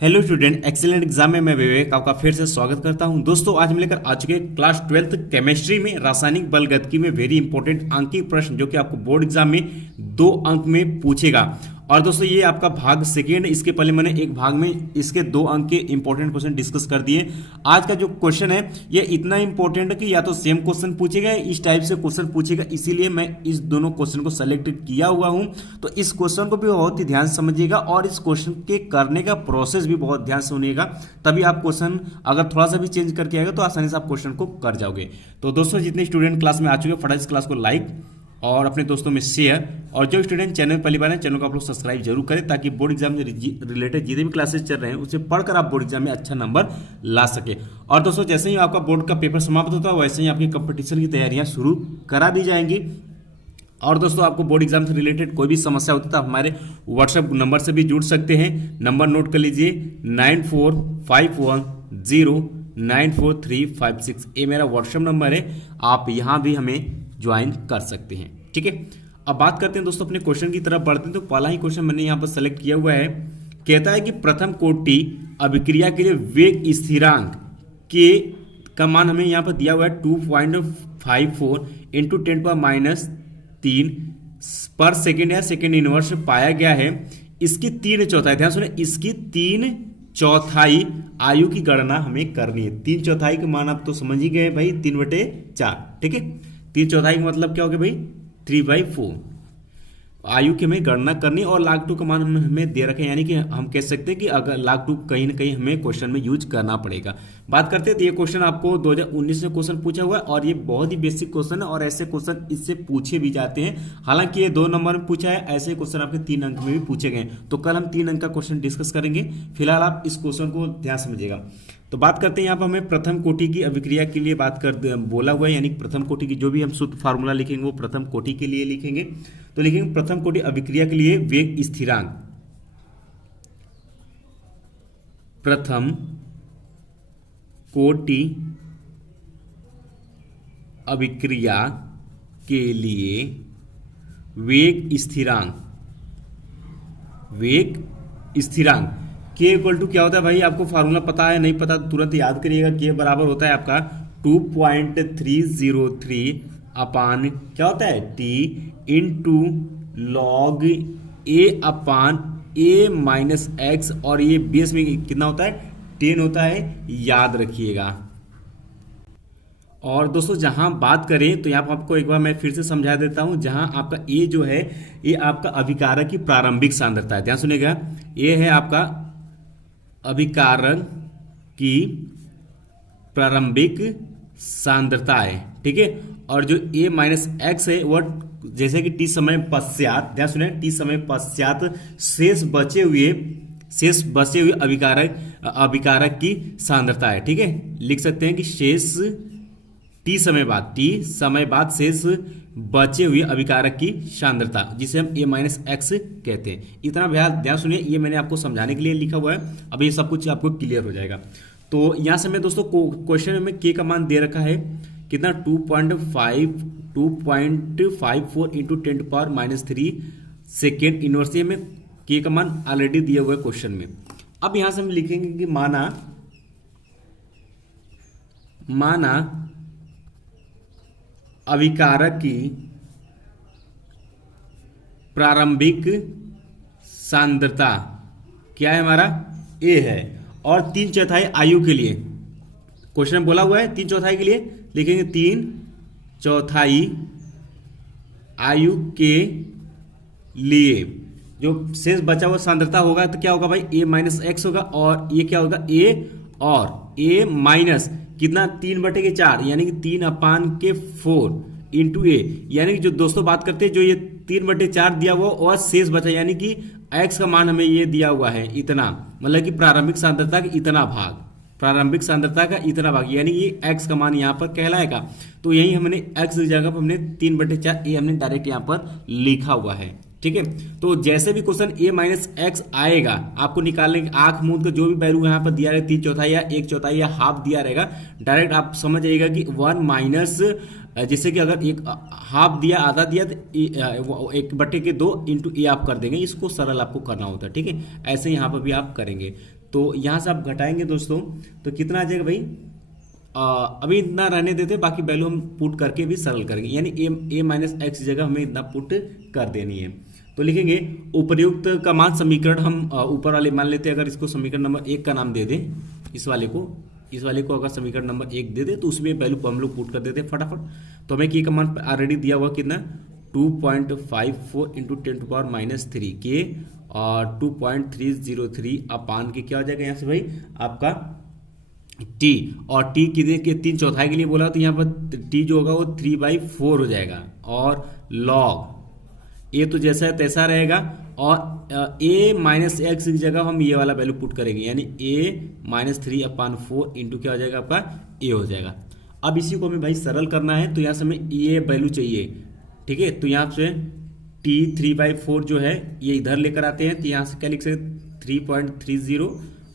Hello student, excellent exam में मैं विवेक आपका फिर से स्वागत करता हूं। दोस्तों आज हम लेकर आ चुके हैं क्लास 12th केमिस्ट्री में रासायनिक बल गतिकी में वेरी इंपॉर्टेंट अंकीय प्रश्न जो कि आपको बोर्ड एग्जाम में 2 अंक में पूछेगा। और दोस्तों ये आपका भाग सेकेंड, इसके पहले मैंने एक भाग में इसके 2 अंक के इंपॉर्टेंट क्वेश्चन डिस्कस कर दिए। आज का जो क्वेश्चन है ये इतना इंपॉर्टेंट है कि या तो सेम क्वेश्चन पूछेगा इस टाइप से क्वेश्चन पूछेगा, इसीलिए मैं इस दोनों क्वेश्चन को सेलेक्ट किया हुआ हूं। तो इस क्वेश्चन को भी बहुत ही ध्यान से समझिएगा और इस क्वेश्चन के करने का प्रोसेस भी बहुत ध्यान से सुनिएगा, तभी आप क्वेश्चन अगर थोड़ा सा भी चेंज करके आएगा तो आसानी से आप क्वेश्चन को कर जाओगे। तो दोस्तों जितने स्टूडेंट क्लास में आ चुके हैं फटाफट इस क्लास को लाइक और अपने दोस्तों में शेयर, और जो स्टूडेंट चैनल पहली बार है चैनल को आप लोग सब्सक्राइब जरूर करें ताकि बोर्ड एग्जाम से रिलेटेड जितने भी क्लासेस चल रहे हैं उसे पढ़कर आप बोर्ड एग्जाम में अच्छा नंबर ला सके। और दोस्तों जैसे ही आपका बोर्ड का पेपर समाप्त होता है वैसे ही आपकी कंपटीशन की तैयारियां शुरू करा दी जाएंगी। और दोस्तों आपको बोर्ड एग्जाम से रिलेटेड कोई भी समस्या होती है तो आप हमारे व्हाट्सएप नंबर से भी जुड़ सकते हैं। नंबर नोट कर लीजिए 9451094356, ये मेरा व्हाट्सएप नंबर है, आप यहाँ भी हमें ज्वाइन कर सकते हैं। ठीक है, अब बात करते हैं दोस्तों अपने क्वेश्चन की तरफ बढ़ते हैं। तो पहला ही क्वेश्चन मैंने यहाँ पर सेलेक्ट किया हुआ है, कहता है कि प्रथम कोटि अभिक्रिया के लिए वेग स्थिरांक के का मान हमें यहाँ पर दिया हुआ है 2.54 इंटू 10⁻³ पर सेकेंड या सेकेंड इनवर्स पाया गया है। इसकी 3/4, ध्यान सुने, इसकी 3/4 आयु की गणना हमें करनी है। 3/4 का मान आप तो समझ ही गए भाई, 3/4। ठीक है, 3/4 का मतलब क्या हो गया भाई, 3/4 आयु की हमें गणना करनी और log 2 का मान हमें दे रखे हैं, यानी कि हम कह सकते हैं कि अगर log 2 कहीं ना कहीं हमें क्वेश्चन में यूज करना पड़ेगा। बात करते हैं तो ये क्वेश्चन आपको 2019 में क्वेश्चन पूछा हुआ है और ये बहुत ही बेसिक क्वेश्चन है और ऐसे क्वेश्चन इससे पूछे भी जाते हैं। हालांकि ये 2 नंबर में पूछा है, ऐसे क्वेश्चन आपके 3 अंक में भी पूछे गए। तो कल हम 3 अंक का क्वेश्चन डिस्कस करेंगे, फिलहाल आप इस क्वेश्चन को ध्यान समझिएगा। तो बात करते हैं यहाँ पर हमें प्रथम कोटि की अभिक्रिया के लिए बात कर बोला हुआ है, यानी प्रथम कोटि की जो भी हम शुद्ध फार्मूला लिखेंगे वो प्रथम कोटि के लिए लिखेंगे। तो लिखेंगे प्रथम कोटि अभिक्रिया के लिए वेग स्थिरांक, प्रथम कोटि अभिक्रिया के लिए वेग स्थिरांक, वेग स्थिरांक के इक्वल टू क्या होता है भाई, आपको फार्मूला पता है, नहीं पता तो तुरंत याद करिएगा। के बराबर होता है आपका 2.303 अपान क्या होता है टी इंटू लॉग ए अपान ए माइनस एक्स, और ये बेस में कितना होता है 10 होता है, याद रखिएगा। और दोस्तों जहां बात करें तो यहाँ पर आपको एक बार मैं फिर से समझा देता हूं, जहां आपका ए जो है ये आपका अभिकारक की प्रारंभिक सांद्रता है, ध्यान सुनिएगा, ये है आपका अभिकारक की प्रारंभिक सांद्रता है। ठीक है, और जो ए माइनस एक्स है वह जैसे कि टी समय पश्चात, ध्यान सुने, टी समय पश्चात शेष बचे हुए अभिकारक की सांद्रता है। ठीक है, लिख सकते हैं कि शेष टी समय बाद शेष बचे हुए अभिकारक की सांद्रता, जिसे हम ए माइनस एक्स कहते हैं। इतना ध्यान सुनिए, ये मैंने आपको समझाने के लिए लिखा हुआ है, अब ये सब कुछ आपको क्लियर हो जाएगा। तो यहां से मैं दोस्तों क्वेश्चन में के का मान दे रखा है कितना, 2.54 इंटू 10⁻³ सेकेंड इनवर्स, में के का मान ऑलरेडी दिया हुआ है क्वेश्चन में। अब यहां से हम लिखेंगे कि माना अभिकारक की प्रारंभिक सांद्रता क्या है, हमारा ए है, और 3/4 आयु के लिए क्वेश्चन बोला हुआ है 3/4 के लिए लिखेंगे 3/4 आयु के लिए जो शेष बचा हुआ सांद्रता होगा तो क्या होगा भाई, ए माइनस एक्स होगा, और ये क्या होगा ए, और ए माइनस कितना 3/4 यानी कि 3/4 इंटू ए, यानी कि जो दोस्तों बात करते हैं जो ये 3/4 दिया हुआ और शेष बचा, यानी कि एक्स का मान हमें ये दिया हुआ है इतना, मतलब कि प्रारंभिक सांद्रता का इतना भाग, यानी ये एक्स का मान यहाँ पर कहलाएगा। तो यही हमने एक्स की जगह पर हमने 3/4 ए हमने डायरेक्ट यहाँ पर लिखा हुआ है। ठीक है, तो जैसे भी क्वेश्चन ए माइनस एक्स आएगा आपको निकालने की आंख मूंद का जो भी वैल्यू यहाँ पर दिया रहेगा 3/4 या 1/4 या हाफ दिया रहेगा, डायरेक्ट आप समझ जाइएगा कि 1 माइनस, जैसे कि अगर एक हाफ दिया आधा दिया तो 1/2 इंटू ए आप कर देंगे, इसको सरल आपको करना होता है। ठीक है, ऐसे यहाँ पर भी आप करेंगे। तो यहाँ से आप घटाएंगे दोस्तों तो कितना आ जाएगा भाई, अभी इतना रहने देते, बाकी वैल्यू हम पुट करके भी सरल करेंगे, यानी ए माइनस एक्स जगह हमें इतना पुट कर देनी है। तो लिखेंगे उपर्युक्त का मान समीकरण हम ऊपर वाले मान लेते हैं, अगर इसको समीकरण नंबर 1 का नाम दे दें, इस वाले को अगर समीकरण नंबर 1 दे दे तो उसमें वैल्यू हम लोग पुट कर देते हैं फटाफट। तो हमें के का मान ऑलरेडी दिया हुआ कितना 2.54 इंटू 10⁻³ के और 2.303 अपान के क्या हो जाएगा यहाँ से भाई आपका टी, और टी के 3/4 के लिए बोला तो यहाँ पर टी जो होगा वो 3/4 हो जाएगा, और लॉग ए तो जैसा है तैसा रहेगा, और ए माइनस एक्स की जगह हम ये वाला वैल्यू पुट करेंगे, यानी ए माइनस 3/4 इंटू क्या हो जाएगा आपका ए हो जाएगा। अब इसी को हमें भाई सरल करना है, तो यहाँ से हमें ये वैल्यू चाहिए, ठीक है। तो यहाँ से टी 3/4 जो है ये इधर लेकर आते हैं, तो यहाँ से क्या लिख सकते 3.30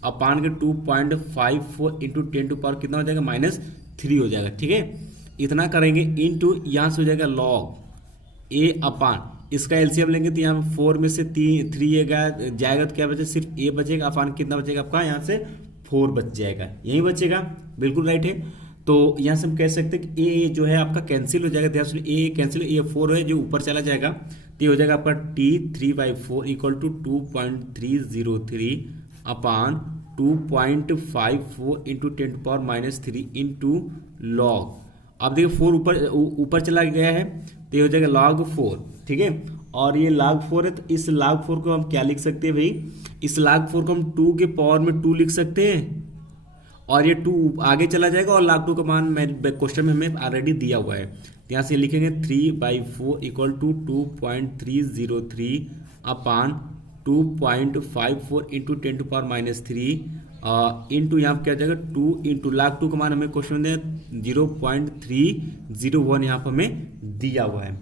अपान के 2.54 इंटू 10⁻³ कितना हो जाएगा -3 हो जाएगा, ठीक है। इतना करेंगे इंटू यहाँ से हो जाएगा लॉग ए अपान, इसका एलसीएम लेंगे तो यहाँ 4 में से 3 जाएगा तो क्या बचेगा, सिर्फ ए बचेगा, अपान कितना बचेगा आपका यहाँ से 4 बच जाएगा, यही बचेगा, बिल्कुल राइट है। तो यहाँ से हम कह सकते हैं कि ए जो है आपका कैंसिल हो जाएगा, ध्यान से ए कैंसिल, ए 4 है जो ऊपर चला जाएगा, तो ये हो जाएगा आपका T 3/4 equal to 2.303 upon 2.54 into 10⁻³ into log. अब देखिए 4 ऊपर चला गया है तो ये हो जाएगा log 4, ठीक है। और ये log 4 है, तो इस log 4 को हम क्या लिख सकते हैं भाई, इस log 4 को हम 2 के पावर में 2 लिख सकते हैं, और ये 2 आगे चला जाएगा, और log 2 का मान क्वेश्चन में हमें ऑलरेडी दिया हुआ है, तो यहाँ से लिखेंगे 3/4 equal to 2.303 upon 2.54 into 10⁻³ into यहाँ पर क्या जाएगा 2 इंटू log 2 का मान हमें क्वेश्चन में 0.301 यहाँ पर हमें दिया हुआ है,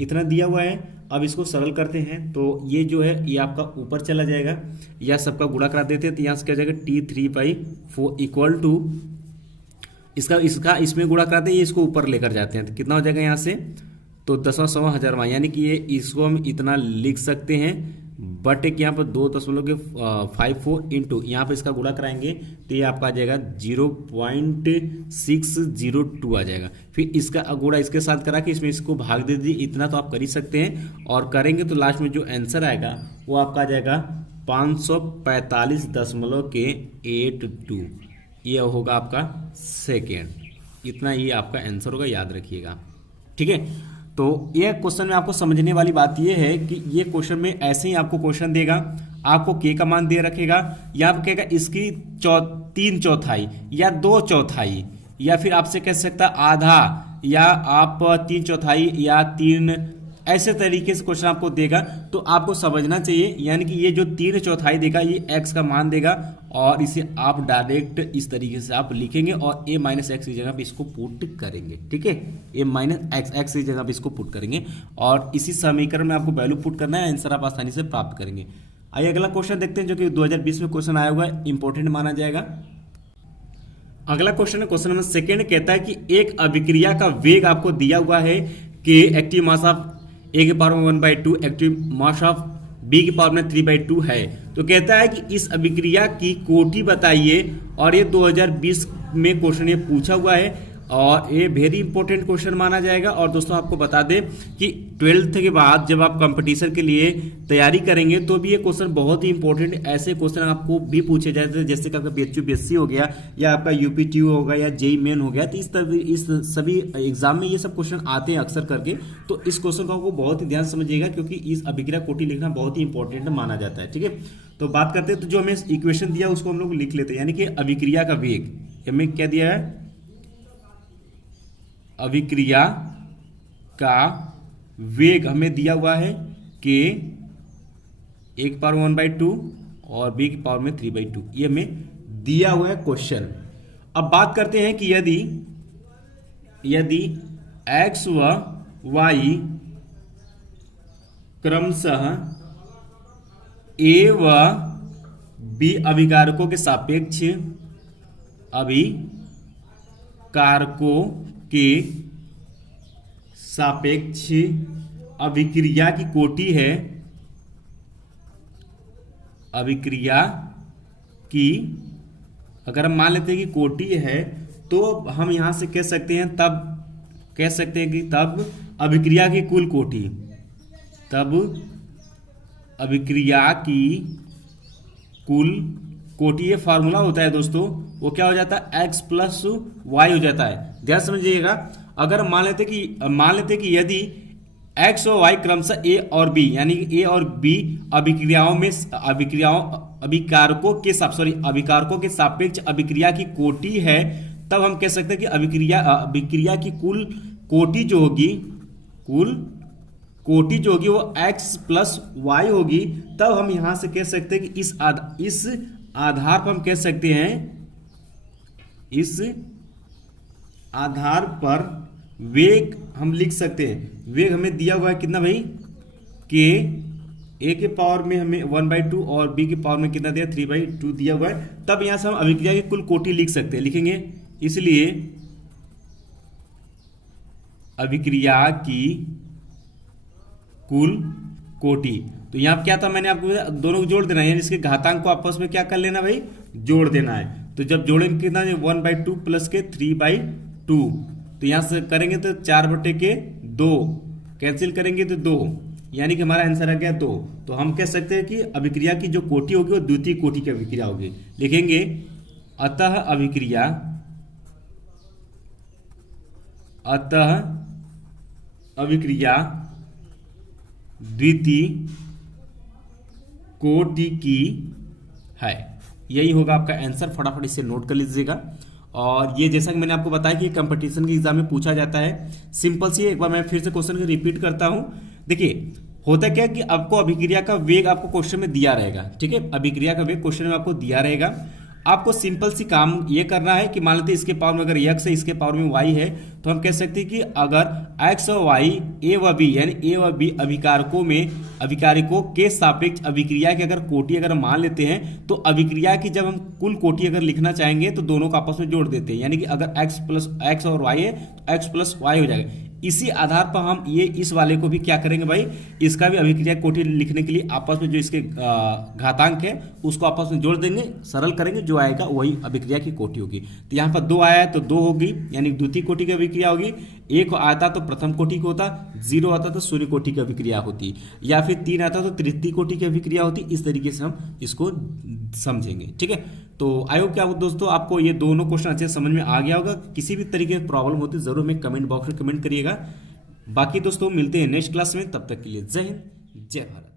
इतना दिया हुआ है। अब इसको सरल करते हैं, तो ये जो है ये आपका ऊपर चला जाएगा, या सबका गुणा करा देते हैं, तो यहाँ से क्या जाएगा टी 3/4 इक्वल टू इसका इसमें गुणा कराते हैं, ये इसको ऊपर लेकर जाते हैं, तो कितना हो जाएगा यहाँ से, तो 10,100 यानी कि ये इसको हम इतना लिख सकते हैं, बट एक यहाँ पर 2.54 इंटू यहाँ पर इसका गुणा कराएंगे तो ये आपका आ जाएगा 0.602 आ जाएगा। फिर इसका गुणा इसके साथ करा के इसमें इसको भाग दे दीजिए, इतना तो आप कर ही सकते हैं, और करेंगे तो लास्ट में जो आंसर आएगा वो आपका आ जाएगा 545.82, ये होगा आपका सेकेंड, इतना ही आपका आंसर होगा, याद रखिएगा, ठीक है। तो ये क्वेश्चन में आपको समझने वाली बात ये है कि ये क्वेश्चन में ऐसे ही आपको क्वेश्चन देगा, आपको के का मान दे रखेगा, या आप कहेगा इसकी 3/4 या 2/4, या फिर आपसे कह सकता आधा, या आप 3/4 या 3, ऐसे तरीके से क्वेश्चन आपको देगा, तो आपको समझना चाहिए, यानी कि ये जो 3/4 देगा ये x का मान देगा, और इसे आप डायरेक्ट इस तरीके से आप लिखेंगे और a माइनस एक्स की जगह पे इसको पुट करेंगे, ठीक है, a माइनस एक्स की जगह पे इसको पुट करेंगे, और इसी समीकरण में आपको वैल्यू पुट करना है, आंसर आप आसानी से प्राप्त करेंगे। आइए अगला क्वेश्चन देखते हैं, जो कि 2020 में क्वेश्चन आया हुआ है, इंपॉर्टेंट माना जाएगा। अगला क्वेश्चन है क्वेश्चन नंबर 2, कहता है कि एक अभिक्रिया का वेग आपको दिया हुआ है कि एक्टिव मास ऑफ ए की पावर में 1/2 एक्टिव मास ऑफ बी की पावर में 3/2 है, तो कहता है कि इस अभिक्रिया की कोटि बताइए, और ये 2020 में क्वेश्चन ये पूछा हुआ है, और ये वेरी इंपॉर्टेंट क्वेश्चन माना जाएगा। और दोस्तों आपको बता दें कि 12th के बाद जब आप कंपटीशन के लिए तैयारी करेंगे तो भी ये क्वेश्चन बहुत ही इंपॉर्टेंट, ऐसे क्वेश्चन आपको भी पूछे जाते हैं, जैसे कि आपका BHU-BSc हो गया, या आपका UPTU होगा, या JEE मेन हो गया, तो इस सभी एग्जाम में ये सब क्वेश्चन आते हैं अक्सर करके। तो इस क्वेश्चन को आपको बहुत ही ध्यान समझिएगा, क्योंकि इस अभिक्रिया कोटि लिखना बहुत ही इंपॉर्टेंट माना जाता है, ठीक है। तो बात करते हैं, तो जो हमें इक्वेशन दिया उसको हम लोग लिख लेते हैं, यानी कि अभिक्रिया का वेग हमें क्या दिया है, अभिक्रिया का वेग हमें दिया हुआ है कि ए की पावर 1/2 और बी की पावर में 3/2, ये हमें दिया हुआ है क्वेश्चन। अब बात करते हैं कि यदि x व y क्रमशः a व b अभिकारकों के सापेक्ष अभिक्रिया की कोटि है, अभिक्रिया कि अगर हम मान लेते हैं कि कोटि है तो हम यहां से कह सकते हैं, तब कह सकते हैं कि तब अभिक्रिया की कुल कोटि, तब अभिक्रिया की कुल कोटि, ये फार्मूला होता है दोस्तों, वो क्या हो जाता है x प्लस वाई हो जाता है। ध्यान समझिएगा, अगर मान लेते कि यदि x और y क्रमशः a और b यानी कि a और b अभिकारकों के सापेक्ष अभिक्रिया की कोटि है, तब हम कह सकते हैं कि अभिक्रिया की कुल कोटि जो होगी वो x प्लस वाई होगी। तब हम यहां से कह सकते हैं कि इस आधार पर हम कह सकते हैं, इस आधार पर वेग हम लिख सकते हैं। वेग हमें दिया हुआ है कितना भाई, के a के पावर में हमें 1/2 और b के पावर में कितना दिया 3/2 दिया हुआ है। तब यहां से हम अभिक्रिया की कुल कोटि लिख सकते हैं, लिखेंगे इसलिए अभिक्रिया की कुल कोटि। तो यहां क्या था, मैंने आपको दोनों को जोड़ देना है, यानी इसके घातांक को आपस में क्या कर लेना भाई, जोड़ देना है। तो जब जोड़ेंगे कितना 1/2 प्लस के 3/2, तो यहां से करेंगे तो 4/2 कैंसिल करेंगे तो 2, यानी कि हमारा आंसर आ गया 2। तो हम कह सकते हैं कि अभिक्रिया की जो कोटि होगी वो द्वितीय कोटि की अभिक्रिया होगी। लिखेंगे अतः अभिक्रिया द्वितीय कोटि की है। यही होगा आपका आंसर, फटाफट इसे नोट कर लीजिएगा। और ये जैसा कि मैंने आपको बताया कि कंपटीशन के एग्जाम में पूछा जाता है, सिंपल सी, एक बार मैं फिर से क्वेश्चन को रिपीट करता हूं। देखिए होता क्या कि आपको अभिक्रिया का वेग आपको क्वेश्चन में दिया रहेगा, ठीक है, अभिक्रिया का वेग क्वेश्चन में आपको दिया रहेगा। आपको सिंपल सी काम ये करना है कि मान लेते इसके पावर में अगर x है, इसके पावर में y है, तो हम कह सकते हैं कि अगर x और y a व b यानी a व b अभिकारकों के सापेक्ष अभिक्रिया की अगर कोटि अगर मान लेते हैं, तो अभिक्रिया की जब हम कुल कोटि अगर लिखना चाहेंगे तो दोनों को आपस में जोड़ देते हैं, यानी कि अगर x और y है तो x प्लस वाई हो जाएगा। इसी आधार पर हम ये इस वाले को भी क्या करेंगे भाई, इसका भी अभिक्रिया कोटि लिखने के लिए आपस में जो इसके घातांक है उसको आपस में जोड़ देंगे, सरल करेंगे, जो आएगा वही अभिक्रिया की कोटि होगी। तो यहाँ पर 2 आया है तो 2 होगी, यानी द्वितीय कोटि की अभिक्रिया होगी। 1 आता तो प्रथम कोटि की होता, 0 आता तो शून्य कोटि की अभिक्रिया होती, या फिर 3 आता तो तृतीय कोटि की अभिक्रिया होती। इस तरीके से हम इसको समझेंगे, ठीक है। तो आई होप क्या दोस्तों आपको ये दोनों क्वेश्चन अच्छे समझ में आ गया होगा। किसी भी तरीके की प्रॉब्लम होती है जरूर हमें कमेंट बॉक्स में कमेंट करिएगा। बाकी दोस्तों मिलते हैं नेक्स्ट क्लास में, तब तक के लिए जय हिंद, जय भारत।